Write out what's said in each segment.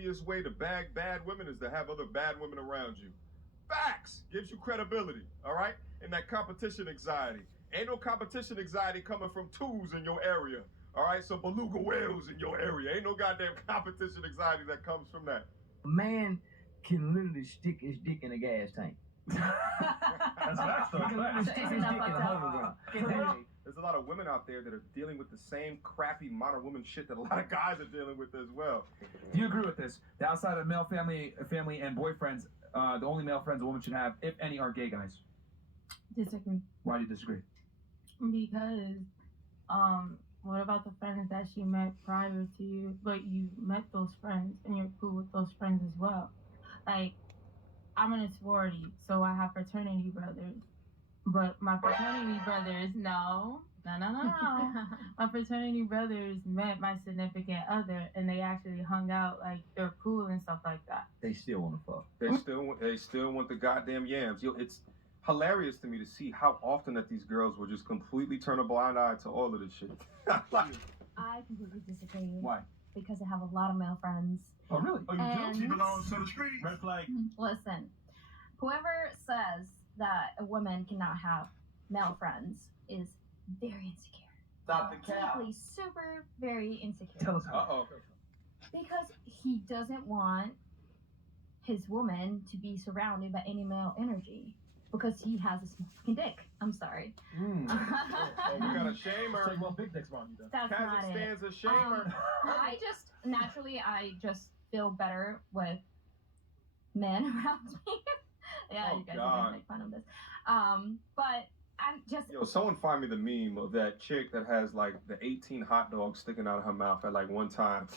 easiest way to bag bad women is to have other bad women around you. Facts! Gives you credibility, all right? And that competition anxiety. Ain't no competition anxiety coming from twos in your area, all right? So beluga whales in your area. Ain't no goddamn competition anxiety that comes from that. A man can literally stick his dick in a gas tank. That's facts, though. He can literally stick his dick in a hover ground. There's a lot of women out there that are dealing with the same crappy modern woman shit that a lot of guys are dealing with as well. Do you agree with this? The outside of male family and boyfriends, the only male friends a woman should have, if any, are gay guys. Disagree. Why do you disagree? Because, what about the friends that she met prior to you, but you met those friends and you're cool with those friends as well? Like, I'm in a sorority, so I have fraternity brothers. But my fraternity brothers, no. My fraternity brothers met my significant other, and they actually hung out, like, they're cool and stuff like that. They still want to fuck. They still want the goddamn yams. Yo, it's hilarious to me to see how often that these girls will just completely turn a blind eye to all of this shit. I completely disagree. Why? Because I have a lot of male friends. Oh, really? Oh, you And- do? She belongs to the streets. Red flag. Listen, whoever says that a woman cannot have male friends is very insecure. Stop the cap. Deeply, super, very insecure. Tell us how. Uh-oh. Because he doesn't want his woman to be surrounded by any male energy. Because he has a small fucking dick. I'm sorry. Oh, we got a shamer. Well, big dicks wrong, you then. That's not it. Kazakhstan's a shamer. I just feel better with men around me. Yeah, Oh, you guys God. are gonna make fun of this. But I'm just Yo, someone find me the meme of that chick that has like the 18 hot dogs sticking out of her mouth at like one time.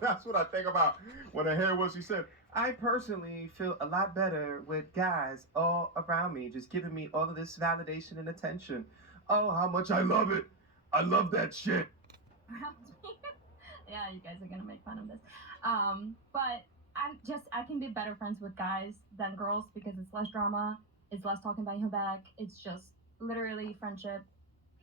That's what I think about when I hear what she said. I personally feel a lot better with guys all around me, just giving me all of this validation and attention. Oh, how much I love it. I love that shit. around me. Yeah, you guys are gonna make fun of this. But I can be better friends with guys than girls because it's less drama, it's less talking behind your back, it's just literally friendship,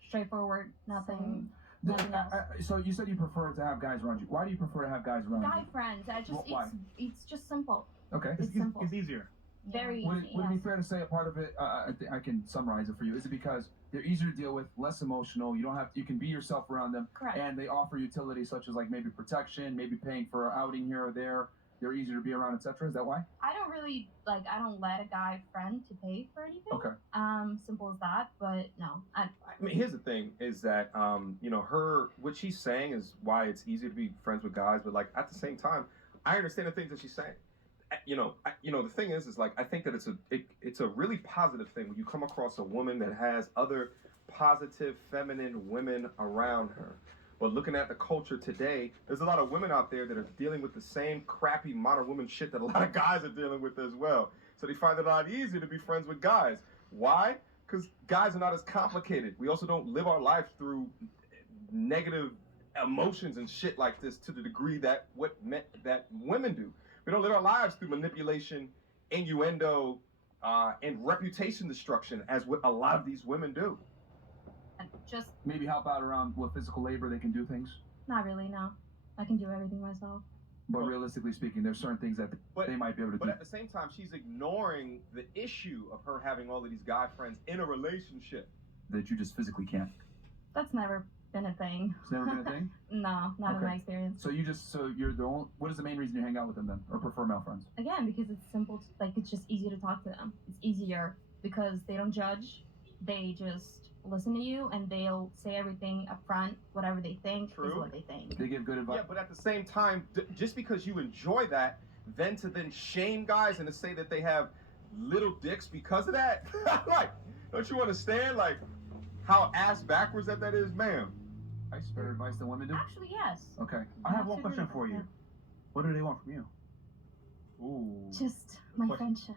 straightforward, nothing else. So you said you prefer to have guys around you. Why do you prefer to have guys around Guy you? friends, Why? it's just simple. Okay. It's simple. It's easier. Very Would easy. it be Yes. fair to say a part of it? I can summarize it for you. Is it because they're easier to deal with, less emotional? You don't have to. You can be yourself around them, Correct. and they offer utilities such as like maybe protection, maybe paying for an outing here or there. They're easier to be around, etc. Is that why? I don't really I don't let a guy friend to pay for anything. Okay. Simple as that. But no, I mean, here's the thing: is that what she's saying is why it's easier to be friends with guys, but like at the same time, I understand the things that she's saying. The thing is like I think that it's a really positive thing when you come across a woman that has other positive feminine women around her. But looking at the culture today, there's a lot of women out there that are dealing with the same crappy modern woman shit that a lot of guys are dealing with as well. So they find it a lot easier to be friends with guys. Why? Because guys are not as complicated. We also don't live our life through negative emotions and shit like this to the degree that that women do. We don't live our lives through manipulation, innuendo, and reputation destruction as what a lot of these women do. just Maybe help out around with physical labor. They can do things, not really. No, I can do everything myself. but realistically speaking, there's certain things that they might be able to But do. at the same time, she's ignoring the issue of her having all of these guy friends in a relationship. That you just physically can't. That's never been a thing. It's never been a thing. No, not in Okay. my experience. So you're the only. What is the main reason you hang out with them then, or prefer male friends? Again, because it's simple. It's just easy to talk to them. It's easier because they don't judge. They just listen to you and they'll say everything up front. Whatever they think is True. what they think. They give good advice. Yeah, but at the same time, just because you enjoy that, then to shame guys and to say that they have little dicks because of that, like, don't you understand, like, how ass backwards that is, ma'am? Advice, better advice than women do. Actually, yes. Okay. I have one Absolutely. question for you. What do they want from you? Ooh. Just my Question. friendship.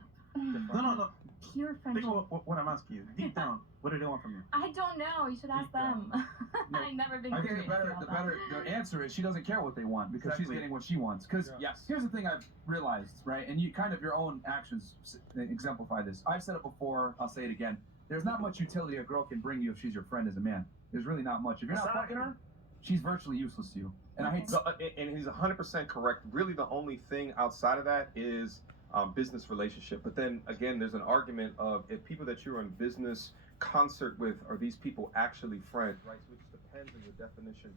No. Pure Think friendship. of what I'm asking you. Deep down, what do they want from you? I don't know. You should ask Deep down. them. I've never been I think curious about the answer is she doesn't care what they want because she's Exactly. getting what she wants. Because Yes. here's the thing I've realized, right? And you kind of your own actions exemplify this. I've said it before. I'll say it again. There's not much utility a girl can bring you if she's your friend as a man. There's really not much. If you're not fucking her, she's virtually useless to you. And I hate to And he's 100% correct. Really, the only thing outside of that is business relationship. But then again, there's an argument of if people that you're in business concert with, are these people actually friends, right? So it just depends on your definition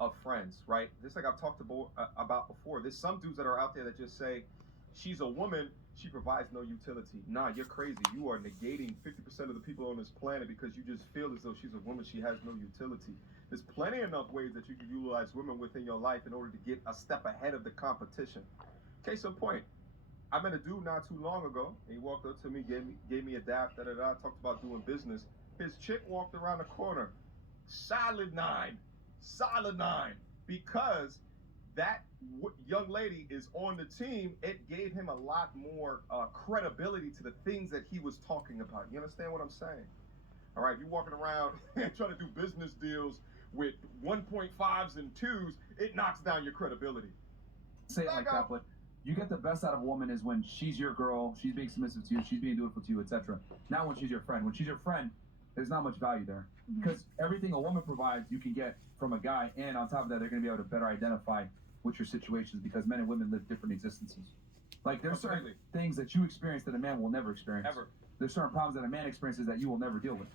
of friends, right? Just like I've talked about before, there's some dudes that are out there that just say, she's a woman, she provides no utility. Nah, you're crazy. You are negating 50% of the people on this planet because you just feel as though she's a woman, she has no utility. There's plenty enough ways that you can utilize women within your life in order to get a step ahead of the competition. Case in point, I met a dude not too long ago. He walked up to me, gave me a dap, talked about doing business. His chick walked around the corner, solid nine, because that young lady is on the team. It gave him a lot more credibility to the things that he was talking about. You understand what I'm saying? All right, you walking around and trying to do business deals with 1.5s and 2s, it knocks down your credibility. say it like that, but you get the best out of a woman is when she's your girl, she's being submissive to you, she's being dutiful to you, etc. Not when she's your friend. When she's your friend, there's not much value there. Because everything a woman provides, you can get from a guy, and on top of that, they're going to be able to better identify with your situations because men and women live different existences. Like, there's certain things that you experience that a man will never experience. Ever. There's certain problems that a man experiences that you will never deal with.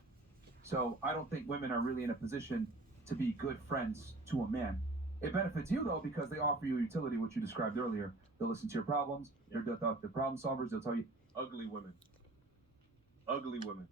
So I don't think women are really in a position to be good friends to a man. It benefits you, though, because they offer you utility, which you described earlier. They'll listen to your problems. They're problem solvers. They'll tell you. Ugly women. Ugly women.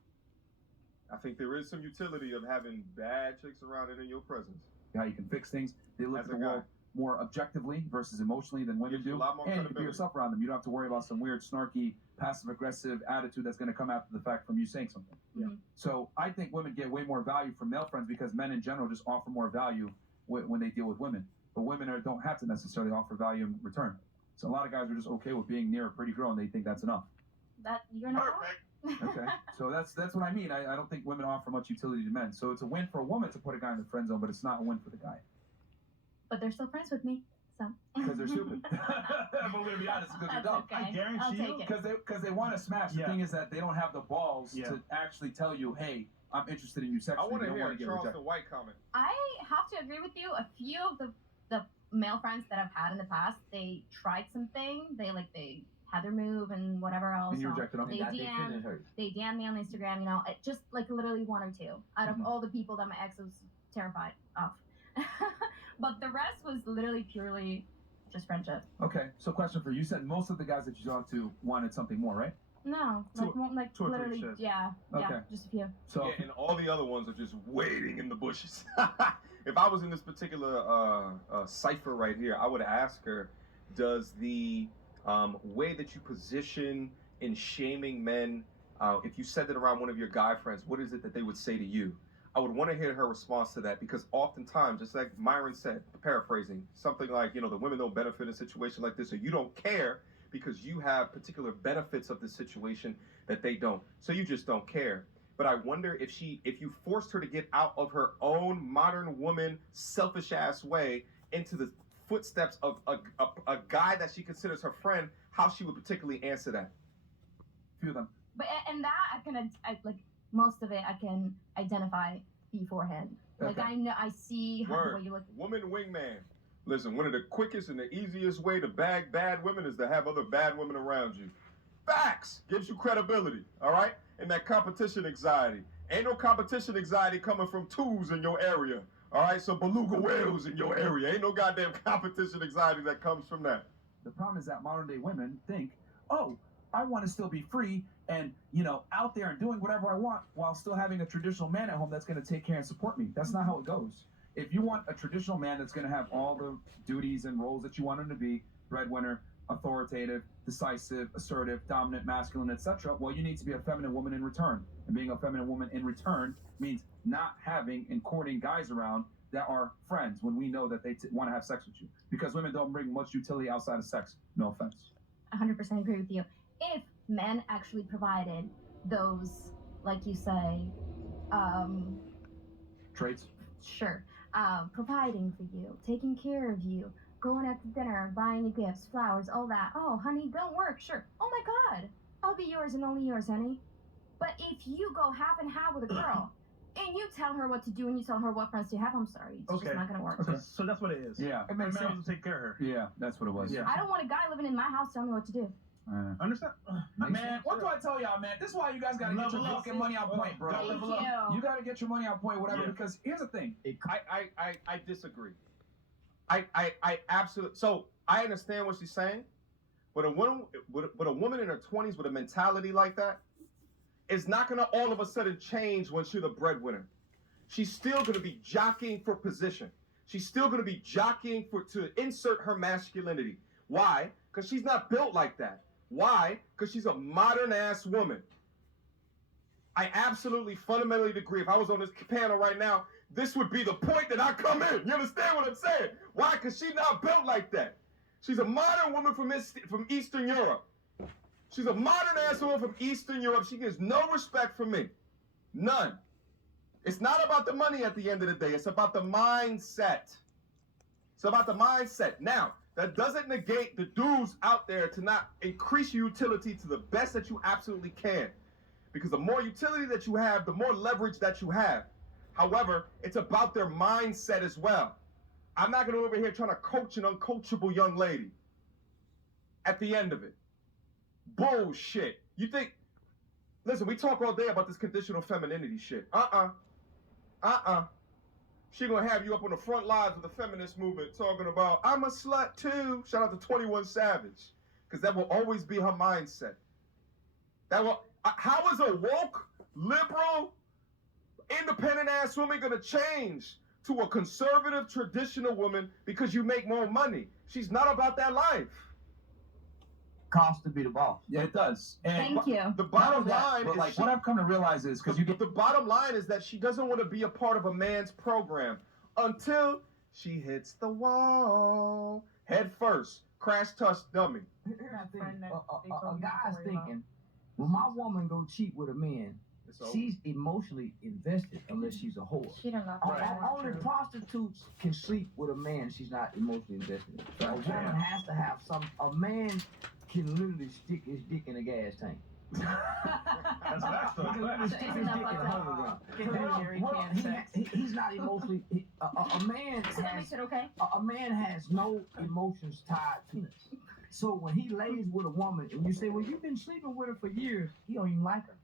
I think there is some utility of having bad chicks around it in your presence. How you can fix things. They look at the world more objectively versus emotionally than women do. And you can be yourself around them. You don't have to worry about some weird, snarky, passive-aggressive attitude that's going to come after the fact from you saying something. Yeah. So I think women get way more value from male friends because men in general just offer more value when they deal with women. But women don't have to necessarily offer value in return. So a lot of guys are just okay with being near a pretty girl and they think that's enough. That you're not wrong. Okay, so that's what I mean. I don't think women offer much utility to men. So it's a win for a woman to put a guy in the friend zone, but it's not a win for the guy. But they're still friends with me, so. Because they're stupid. But we're gonna be honest, because they're dumb. Okay. I guarantee I'll you, take it. Because they want to smash. The thing is that they don't have the balls to actually tell you, hey, I'm interested in you I sexually. want They to don't hear want to a get Charleston rejected. White comment. I have to agree with you. A few of the male friends that I've had in the past, they tried something. They had their move and whatever else. And you rejected them. They DM me on Instagram. It just literally one or two out of all the people that my ex was terrified of. But the rest was literally purely just friendship. Okay, so question for you. You said most of the guys that you talked to wanted something more, right? No, Two or three literally, shits. yeah, Okay. just a few. So Yeah, and all the other ones are just waiting in the bushes. If I was in this particular cipher right here, I would ask her, does the way that you position in shaming men, if you said that around one of your guy friends, what is it that they would say to you? I would want to hear her response to that because oftentimes, just like Myron said, paraphrasing, something like, the women don't benefit in a situation like this, or you don't care because you have particular benefits of the situation that they don't. So you just don't care. But I wonder if you forced her to get out of her own modern woman, selfish ass way into the footsteps of a guy that she considers her friend, how she would particularly answer that. few of them. But and that most of it I can identify beforehand. Okay. I know, I see how the way you look. Woman wingman. Listen, one of the quickest and the easiest way to bag bad women is to have other bad women around you. Facts gives you credibility, all right? And that competition anxiety. Ain't no competition anxiety coming from twos in your area, all right? So beluga whales in your area. Ain't no goddamn competition anxiety that comes from that. The problem is that modern day women think, oh, I want to still be free and, out there and doing whatever I want while still having a traditional man at home that's going to take care and support me. That's not how it goes. If you want a traditional man that's going to have all the duties and roles that you want him to be, breadwinner, authoritative, decisive, assertive, dominant, masculine, etc., well, you need to be a feminine woman in return. And being a feminine woman in return means not having and courting guys around that are friends when we know that they want to have sex with you. Because women don't bring much utility outside of sex. No offense. 100% agree with you. If men actually provided those, like you say, Traits. sure, providing for you, taking care of you, going out to dinner, buying you gifts, flowers, all that. Oh, honey, don't work. Sure. Oh my God, I'll be yours and only yours, honey. But if you go half and half with a girl, and you tell her what to do and you tell her what friends to have, I'm sorry. It's Okay. just not gonna work. So, so that's what it is. Yeah, it The makes man sense. will take care of her. Yeah, that's what it was. Yeah. I don't want a guy living in my house telling me what to do. Understand? Man, what do I tell y'all, man? This is why you guys gotta get your Level up. fucking money on point, bro. Gotta Thank level up. you. You gotta get your money on point, whatever. Yeah. Because here's the thing. I disagree. I absolutely. So I understand what she's saying, but a woman in her 20s with a mentality like that is not gonna all of a sudden change when she's the breadwinner. She's still gonna be jockeying for position. She's still gonna be jockeying to insert her masculinity. Why? Because she's not built like that. Why? Because she's a modern ass woman. I absolutely fundamentally agree. If I was on this panel right now, this would be the point that I come in. You understand what I'm saying? Why? Because she's not built like that. She's a modern woman from Eastern Europe. She's a modern ass woman from Eastern Europe. She gets no respect from me. None. It's not about the money at the end of the day. It's about the mindset. It's about the mindset. Now, that doesn't negate the dudes out there to not increase your utility to the best that you absolutely can. Because the more utility that you have, the more leverage that you have. However, it's about their mindset as well. I'm not going to over here trying to coach an uncoachable young lady. At the end of it. Bullshit. You think, listen, we talk all day about this conditional femininity shit. She gonna have you up on the front lines of the feminist movement talking about, I'm a slut too. Shout out to 21 Savage. Because that will always be her mindset. How is a woke, liberal, independent ass woman gonna change to a conservative, traditional woman because you make more money? She's not about that life. Cost to be the boss. Yeah, it does. And Thank you. The not bottom only that, line but is like what I've come to realize is because you get the bottom line is that she doesn't want to be a part of a man's program until she hits the wall head first, crash test dummy. Here's the friend thing. that they A told me guy's to worry about. thinking, when my woman go cheat with a man, It's over. she's emotionally invested unless she's a whole. She done left. Only prostitutes can sleep with a man she's not emotionally invested in. A woman has to have a man can literally stick his dick in a gas tank. That's facts, though. He can literally stick his dick in a hologram. He's not emotionally. A man So that has makes it okay? a man has no emotions tied to it. So when he lays with a woman, and you say, "Well, you've been sleeping with her for years," he don't even like her.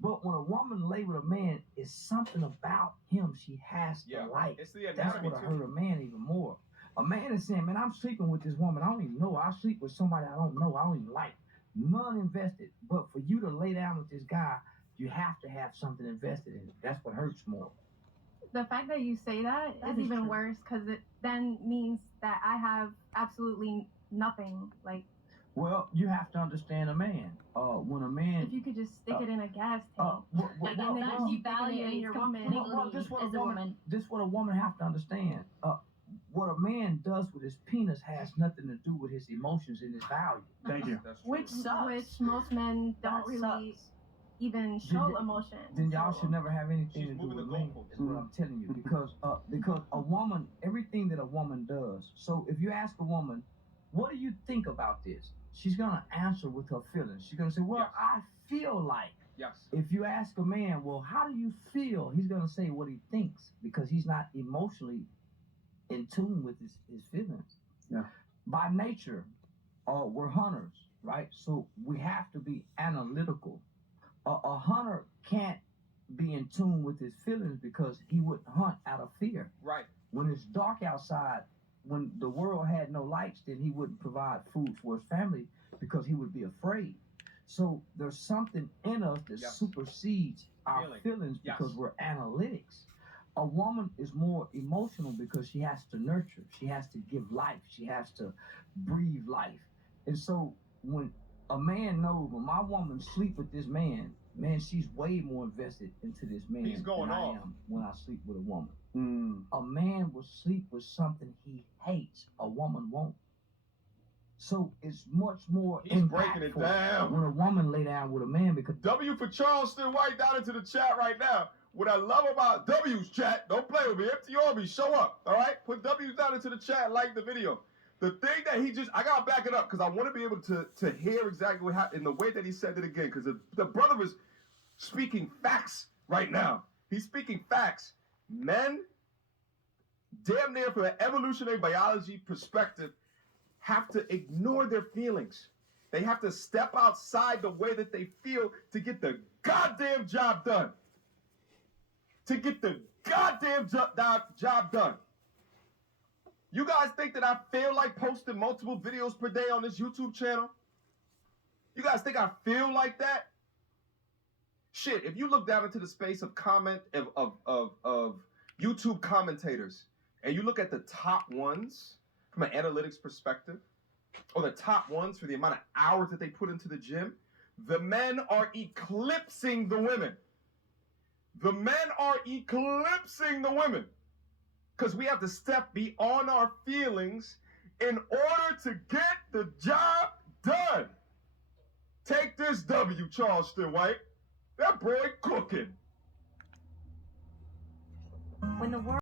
But when a woman lay with a man, it's something about him she has to like. It's the That's anatomy what too. hurt a man even more. A man is saying, "Man, I'm sleeping with this woman. I don't even know. I sleep with somebody I don't know. I don't even like. None invested. But for you to lay down with this guy, you have to have something invested in it. That's what hurts more." The fact that you say that That is is even true. worse because it then means that I have absolutely nothing. Like, Well, you have to understand a man. When a man if you could just stick it in a gas tank. Like, well, and then well, you value in your woman. completely this what as a woman. This what a woman have to understand. What a man does with his penis has nothing to do with his emotions and his value. Thank you. That's true. Which most men don't really even show emotion. Then y'all should never have anything She's to do moving with the me. goalposts. Is what I'm telling you. Because a woman, everything that a woman does. So if you ask a woman, "What do you think about this?" she's gonna answer with her feelings. She's gonna say, "Well, Yes. I feel like." Yes. If you ask a man, "Well, how do you feel?" he's gonna say what he thinks because he's not emotionally in tune with his feelings. Yeah. By nature, we're hunters, right? So we have to be analytical. A hunter can't be in tune with his feelings because he wouldn't hunt out of fear. Right. When it's dark outside, when the world had no lights, then he wouldn't provide food for his family because he would be afraid. So there's something in us that Yes. supersedes our Feeling. feelings Yes. because we're analytics. A woman is more emotional because she has to nurture. She has to give life. She has to breathe life. And so when a man knows when my woman sleep with this man, she's way more invested into this man He's going than I off. am when I sleep with a woman. Mm. A man will sleep with something he hates. A woman won't. So it's much more He's breaking it impactful down. when a woman lay down with a man because W for Charleston White down into the chat right now. What I love about W's chat, don't play with me. FTR, show up, all right? Put W's down into the chat and like the video. The thing that I got to back it up because I want to be able to hear exactly what happened in the way that he said it again because the brother is speaking facts right now. He's speaking facts. Men, damn near from an evolutionary biology perspective, have to ignore their feelings. They have to step outside the way that they feel to get the goddamn job done. To get the goddamn job done. You guys think that I feel like posting multiple videos per day on this YouTube channel? You guys think I feel like that? Shit, if you look down into the space of of YouTube commentators, and you look at the top ones from an analytics perspective, or the top ones for the amount of hours that they put into the gym, the men are eclipsing the women. The men are eclipsing the women. Because we have to step beyond our feelings in order to get the job done. Take this W, Charleston White. That boy cooking. When the world